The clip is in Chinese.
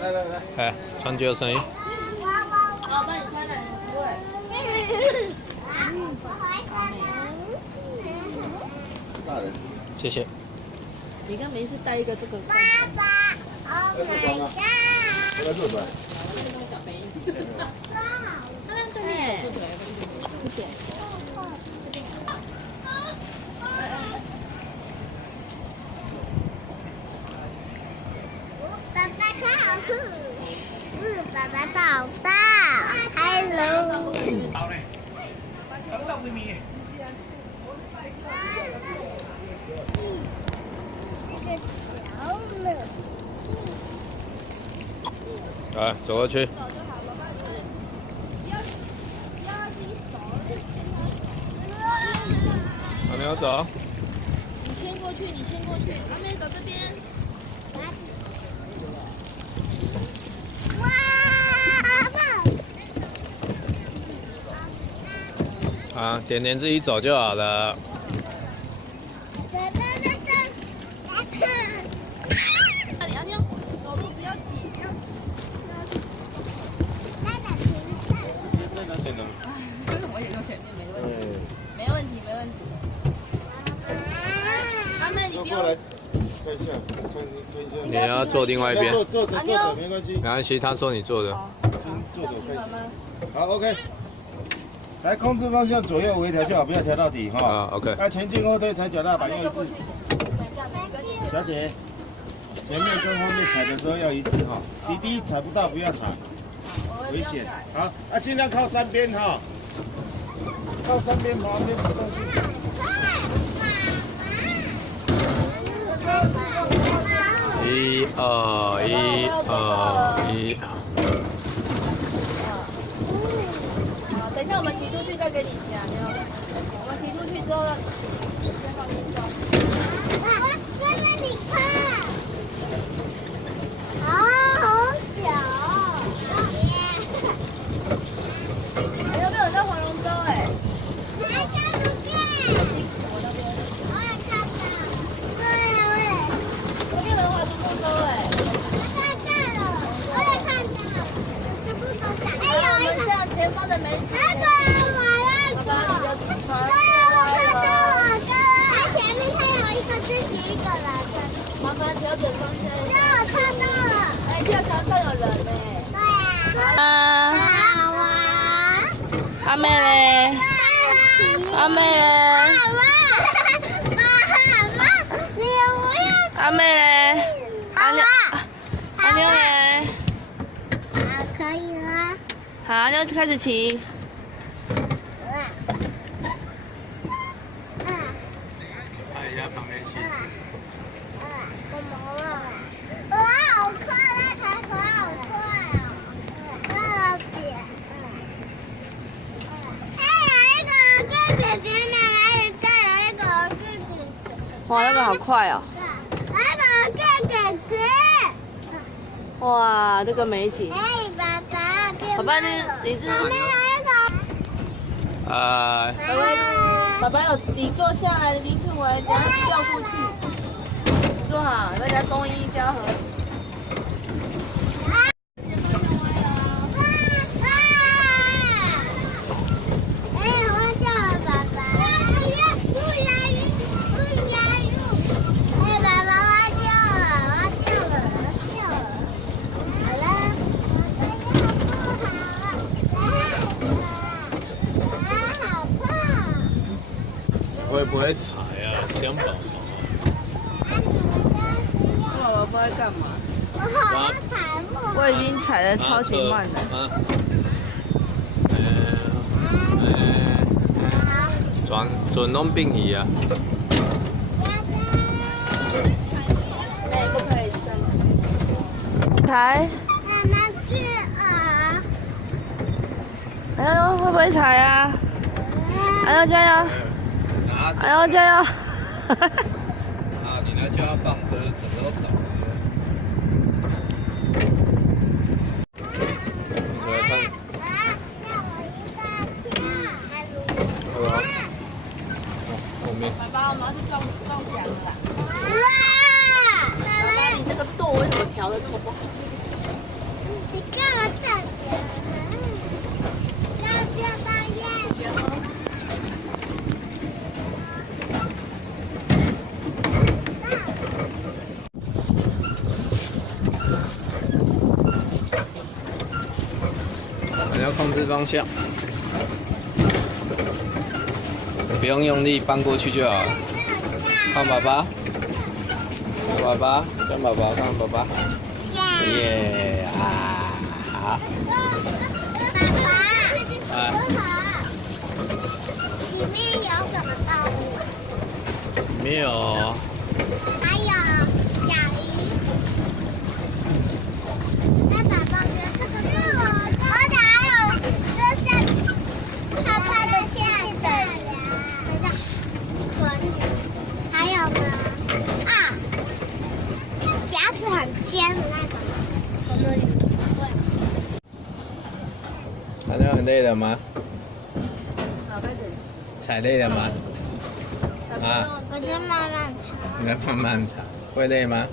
来来来，哎，传球声音。好，帮你穿染对。大人，谢谢。你刚没事带一个这个。爸爸，Oh my god！ 我来做出来。那个小杯。好，对面做出来，不对。爸爸看好处，爸爸好大 ，Hello。好嘞，咁就會面。这个桥呢？来，走过去。还没有走。你牵过去，你牵过去，阿妹走这边。哇！啊，点点自己走就好了。那你要尿，走路不要挤，不要挤。我也就前面没问题，没问题，没问题。阿妹，你不用。过来看一下，看一下。你要坐另外一边。坐着没关系。没关系，他说你坐的。坐着可以。好 ，OK。来控制方向，左右微调就好，不要调到底哈。啊 ，OK。来前进后退，踩脚踏板要一致。小姐，前面跟后面踩的时候要一致哈。滴滴踩不到不要踩，危险。好，尽量靠三边哈。靠三边旁边不动去。1、2、1、2、1。好，等一下我们骑出去再给你夹，没有？我们骑出去之后，先放进去。在那里看，好小。还有没有在划龙舟？哎，还看不见。我也看到，这边人划独木舟哎。我看到了，我也看到，全部都打。哎，有一个，向前方的美女。那个我要走。对呀，我看到了，它前面它有一个自己一个人的。麻烦调整方向。对，我看到了。哎，跳桥上有人呢。对呀。好啊。阿妹嘞？阿妹嘞？阿妹嘞？阿妞嘞？可以了。好，阿妞开始骑。看一下旁边骑士。我好快，那台河好快哦。特别。还有一个跟姐姐奶奶带有一个跟姐姐。哇，那个好快哦！那个跟姐姐。哇，这个美景。哎，爸爸，爸爸，你这是？旁边有一个。爸爸有你坐下来，林肯文，等下掉过去。坐好，大家冬衣交合。哎，我忘掉了，爸爸。不然，哎，爸爸忘掉了。好了。好胖。会不会踩啊？香宝宝。爸爸不知道干嘛？我好像踩木。我已经踩得超级慢了。准拢并移啊！每个可以踩。妈妈是啊。哎呦，会不会踩啊？哎呦，加油！哎呦，加油！啊，你那就要放歌，怎么走？来看。后面。爸爸，我们要去撞墙了。哇！爸爸，你个舵为什么调的那么不好？你干嘛这样？要大雁。你要控制方向，不用用力，搬过去就好了。看爸爸，看爸爸，看爸爸，看爸爸。耶啊！好。爸爸，里面有什么动物？没有。还有小鱼。那爸爸觉得这个是我的，而且还有这像泡泡的天气的，那叫豚。还有呢？啊，牙齿很尖的那种。我这里不会。好像很累了吗？好，开始。踩累了吗？啊，我就慢慢踩。你在慢慢踩，会累吗？